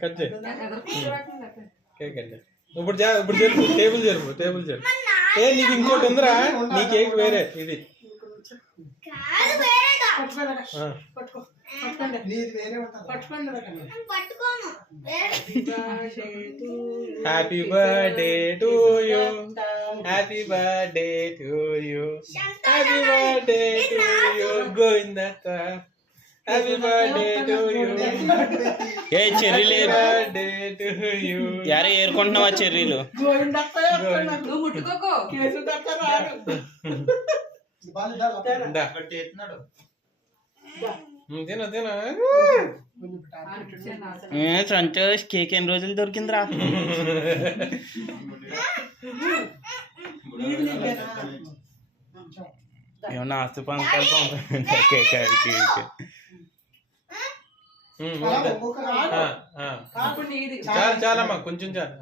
Cut చేయి cake cut చేయి. ఇప్పుడు జరుపు టేబుల్ జరుపు. ఏ నీకు ఇంకోటి ఉందిరా, నీ కేక్ వేరే ఇది. Happy birthday to you, happy birthday to you, happy birthday to you గోవిందత్త, హ్యాపీ బర్త్డే టు యూ. ఏ చెర్రీలు బర్త్డే టు యూ. యారే ఏరుకుంటున్నావా చెర్రీలు? సంతోష్ కేక్ ఎన్ని రోజులు దొరికిందిరా? ఏమన్నా ఆస్తి పంపకాలు కేక్ చాలమ్మా కొంచెం చాలు.